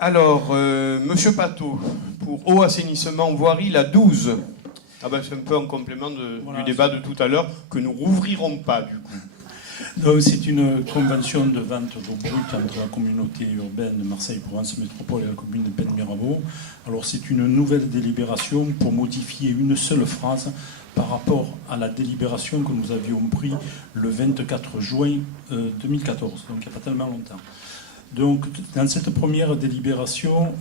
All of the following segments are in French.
Alors, Monsieur Pateau, pour eau, assainissement, voirie, la 12. Ah ben, c'est un peu en complément du débat de tout à l'heure que nous rouvrirons pas, du coup. C'est une convention de vente d'eau brute entre la communauté urbaine de Marseille-Provence Métropole et la commune de Pennes-Mirabeau. Alors c'est une nouvelle délibération pour modifier une seule phrase par rapport à la délibération que nous avions prise le 24 juin 2014, donc il n'y a pas tellement longtemps. Donc, dans cette première délibération,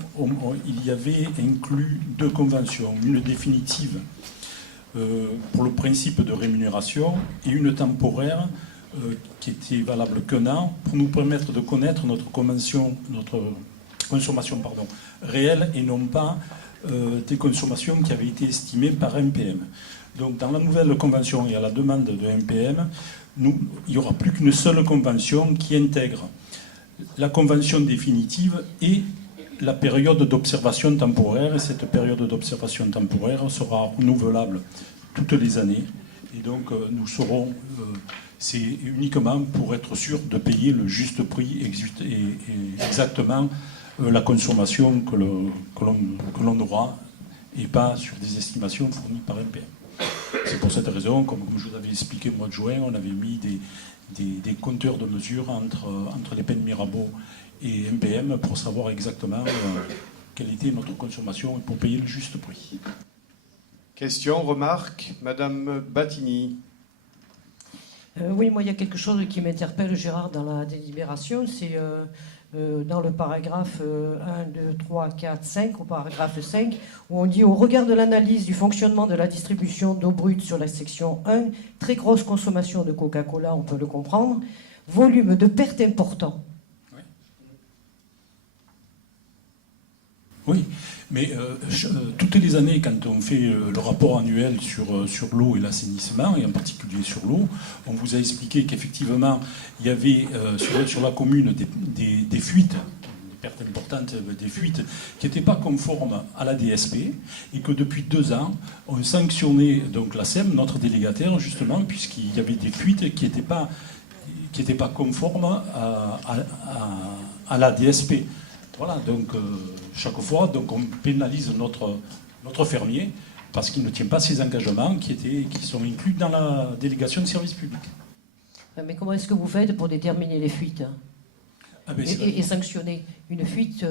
il y avait inclus deux conventions, une définitive pour le principe de rémunération et une temporaire qui était valable qu'un an pour nous permettre de connaître notre consommation réelle et non pas des consommations qui avaient été estimées par MPM. Donc, dans la nouvelle convention et à la demande de MPM, il n'y aura plus qu'une seule convention qui intègre la convention définitive et la période d'observation temporaire. Et cette période d'observation temporaire sera renouvelable toutes les années. Et donc, nous saurons, c'est uniquement pour être sûr de payer le juste prix et exactement la consommation que l'on aura et pas sur des estimations fournies par MPM. C'est pour cette raison, comme je vous avais expliqué au mois de juin, on avait mis des compteurs de mesure entre les Pennes-Mirabeau et MPM pour savoir exactement quelle était notre consommation et pour payer le juste prix. Question, remarque, Madame Battini. Oui, moi, il y a quelque chose qui m'interpelle, Gérard, dans la délibération. C'est dans le paragraphe 1, 2, 3, 4, 5, au paragraphe 5, où on dit « Au regard de l'analyse du fonctionnement de la distribution d'eau brute sur la section 1, très grosse consommation de Coca-Cola, on peut le comprendre, volume de perte important. » Oui, mais toutes les années, quand on fait le rapport annuel sur l'eau et l'assainissement, et en particulier sur l'eau, on vous a expliqué qu'effectivement, il y avait sur la commune des fuites, des pertes importantes, des fuites qui n'étaient pas conformes à la DSP, et que depuis 2 ans, on sanctionnait donc la SEM, notre délégataire, justement, puisqu'il y avait des fuites qui n'étaient pas conformes à la DSP. Voilà, donc chaque fois, donc on pénalise notre fermier parce qu'il ne tient pas ses engagements qui sont inclus dans la délégation de service public. Mais comment est-ce que vous faites pour déterminer les fuites et sanctionner une fuite?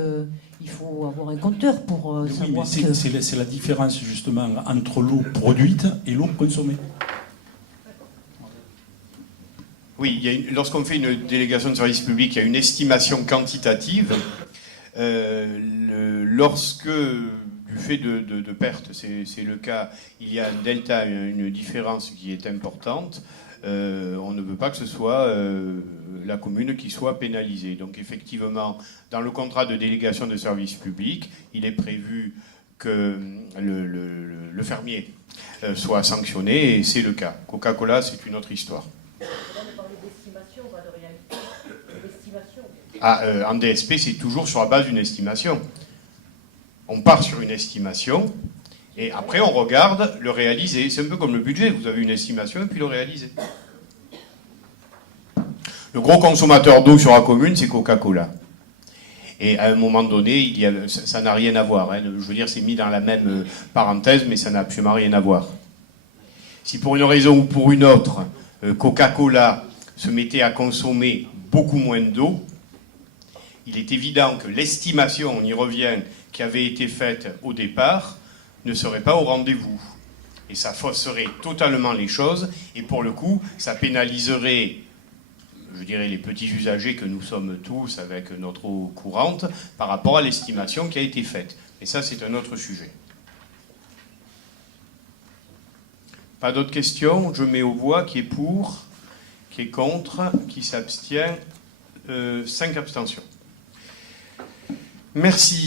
Il faut avoir un compteur pour savoir. Oui, mais c'est la différence justement entre l'eau produite et l'eau consommée. Oui, lorsqu'on fait une délégation de service public, il y a une estimation quantitative. Lorsque, du fait de perte, c'est le cas, il y a un delta, une différence qui est importante, on ne veut pas que ce soit la commune qui soit pénalisée. Donc effectivement, dans le contrat de délégation de service public, il est prévu que le fermier soit sanctionné, et c'est le cas. Coca-Cola, c'est une autre histoire. En DSP, c'est toujours sur la base d'une estimation. On part sur une estimation et après on regarde le réalisé. C'est un peu comme le budget, vous avez une estimation et puis le réalisé. Le gros consommateur d'eau sur la commune, c'est Coca-Cola. Et à un moment donné, ça n'a rien à voir. Hein. Je veux dire, c'est mis dans la même parenthèse, mais ça n'a absolument rien à voir. Si pour une raison ou pour une autre, Coca-Cola se mettait à consommer beaucoup moins d'eau, il est évident que l'estimation, on y revient, qui avait été faite au départ, ne serait pas au rendez-vous. Et ça fausserait totalement les choses, et pour le coup, ça pénaliserait, je dirais, les petits usagers que nous sommes tous avec notre eau courante, par rapport à l'estimation qui a été faite. Et ça, c'est un autre sujet. Pas d'autres questions? Je mets aux voix qui est pour, qui est contre, qui s'abstient. 5 abstentions. Merci.